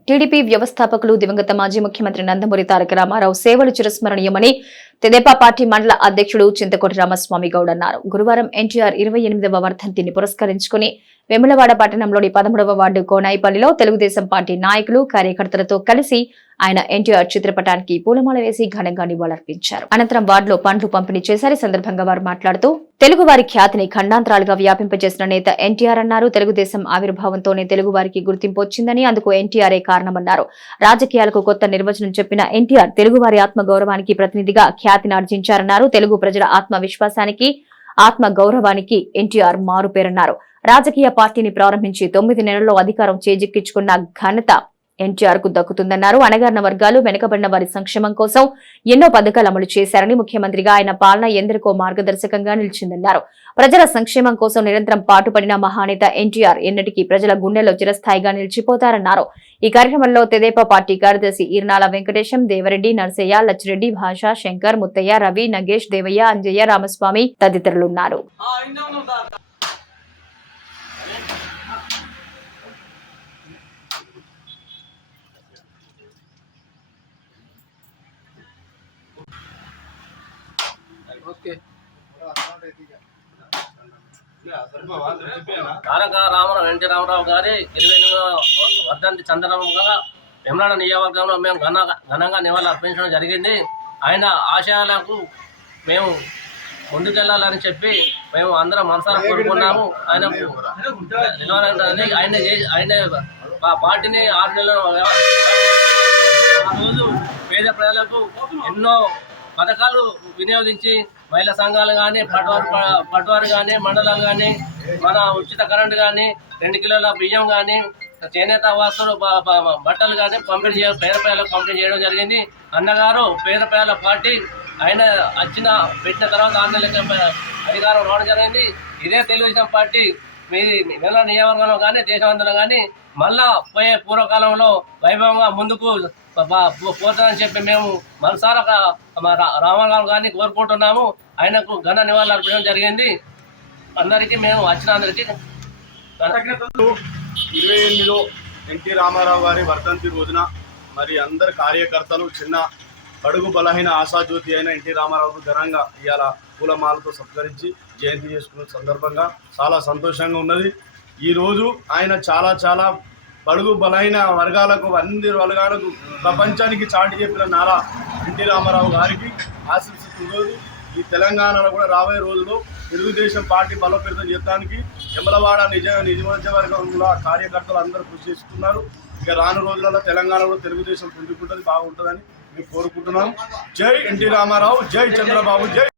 TDP వ్యవస్థాపకులు దివంగత మాజీ ముఖ్యమంత్రి నందమూరి తారక రామారావు సేవలు చిరస్మరణీయమని తెదేపా పార్టీ మండల అధ్యక్షుడు చింతకోటి రామస్వామి గౌడ్ అన్నారు. గురువారం ఎన్టీఆర్ ఇరవై ఎనిమిదవ వర్ధంతిని పురస్కరించుకుని వెములవాడ పట్టణంలోని పదమూడవ వార్డు కోనాయిపల్లిలో తెలుగుదేశం పార్టీ నాయకులు కార్యకర్తలతో కలిసి ఆయన ఎన్టీఆర్ చిత్రపటానికి పూలమాల వేసి ఘనంగా నివాళులర్పించారు. అనంతరం వార్డులో పండ్లు పంపిణీ చేశారు. సందర్భంగా వారు మాట్లాడుతూ తెలుగు వారి ఖ్యాతిని ఖండాంతరాలుగా వ్యాపింపజేసిన నేత ఎన్టీఆర్ అన్నారు. తెలుగుదేశం ఆవిర్భావంతోనే తెలుగు వారికి గుర్తింపు వచ్చిందని అందుకు ఎన్టీఆర్ఏ కారణమన్నారు. రాజకీయాలకు కొత్త నిర్వచనం చెప్పిన ఎన్టీఆర్ తెలుగువారి ఆత్మ గౌరవానికి ప్రతినిధిగా ఖ్యాతిని ఆర్జించారన్నారు తెలుగు ప్రజల ఆత్మవిశ్వాసానికి ఆత్మ గౌరవానికి ఎన్టీఆర్ మారుపేరన్నారు రాజకీయ పార్టీని ప్రారంభించి తొమ్మిది నెలల్లో అధికారం చేజిక్కించుకున్న ఘనత ఎన్టీఆర్కు దక్కుతుందన్నారు. అణగారిన వర్గాలు వెనుకబడిన వారి సంక్షేమం కోసం ఎన్నో పథకాలు అమలు చేశారని ముఖ్యమంత్రిగా ఆయన పాలన ఎందరికో మార్గదర్శకంగా నిలిచిందన్నారు. ప్రజల సంక్షేమం కోసం నిరంతరం పాటుపడిన మహానేత ఎన్టీఆర్ ఎన్నటికీ ప్రజల గుండెల్లో చిరస్థాయిగా నిలిచిపోతారన్నారు. ఈ కార్యక్రమంలో తెదేపా పార్టీ కార్యదర్శి ఈర్నాల వెంకటేశం దేవరెడ్డి నర్సయ్య లచ్చిరెడ్డి భాష శంకర్ ముత్తయ్య రవి నగేష్ దేవయ్య అంజయ్య రామస్వామి తదితరులున్నారు. తారక రామారావు ఎన్టీ రామారావు గారి ఇరవై ఎనిమిదవ వర్ధంతి సందర్భంగా వెమ్లాడ నియోజకవర్గంలో మేము ఘన ఘనంగా నివాళులు అర్పించడం జరిగింది. ఆయన ఆశయాలకు మేము ముందుకెళ్ళాలని చెప్పి మేము అందరం మనసారా కోరుకున్నాము. ఆయనకు ఆయన ఆయన పా- పార్టీని ఆరు నెలలు రోజు పేద ప్రజలకు ఎన్నో పథకాలు వినియోగించి మహిళా సంఘాలు కానీ పట్వారు పట్వారు కానీ మండలం కానీ మన ఉచిత కరెంటు కానీ రెండు కిలోల బియ్యం కానీ చేనేత వాసులు బట్టలు కానీ పంపిణీ చేయడం పేద పేదలకు పంపిణీ చేయడం జరిగింది. అన్నగారు పేద పేదల పార్టీ ఆయన వచ్చిన పెట్టిన తర్వాత ఆరు అధికారం రావడం జరిగింది. ఇదే తెలుగుదేశం పార్టీ మీది నెల నియోజకవర్గంలో కానీ దేశవంతంలో కానీ మళ్ళా పోయే పూర్వకాలంలో వైభవంగా ముందుకు ప- పోతుందని చెప్పి మేము మనసారా రామారావు గారిని కోరుకుంటున్నాము. ఆయనకు ఘన నివాళులు అర్పించడం జరిగింది. అందరికీ మేము వచ్చిన అందరికీ ఇరవై ఎనిమిదిలో ఎన్టీ రామారావు గారి వర్ధంతి రోజున మరి అందరు కార్యకర్తలు చిన్న బడుగు బలహీన ఆశాజ్యోతి అయిన ఎన్టీ రామారావుకు ఘనంగా ఇవాళ పూలమాలతో సత్కరించి జయంతి చేసుకున్న సందర్భంగా చాలా సంతోషంగా ఉన్నది. ఈరోజు ఆయన చాలా చాలా బడుగు బలైన వర్గాలకు అన్ని వర్గాలకు ప్రపంచానికి చాటి చెప్పిన నారా ఎన్టీ రామారావు గారికి ఆశిస్తున్న రోజు ఈ తెలంగాణలో కూడా రాబోయే రోజుల్లో తెలుగుదేశం పార్టీ బలోపేతం చేయడానికి ఎమలవాడ నిజ నియోజకవర్గంలో కార్యకర్తలు అందరూ కృషి చేస్తున్నారు. ఇక రాను రోజులలో తెలంగాణలో తెలుగుదేశం పుంజుకుంటుంది బాగుంటుందని మేము కోరుకుంటున్నాం. జై ఎన్టీ రామారావు జై చంద్రబాబు జై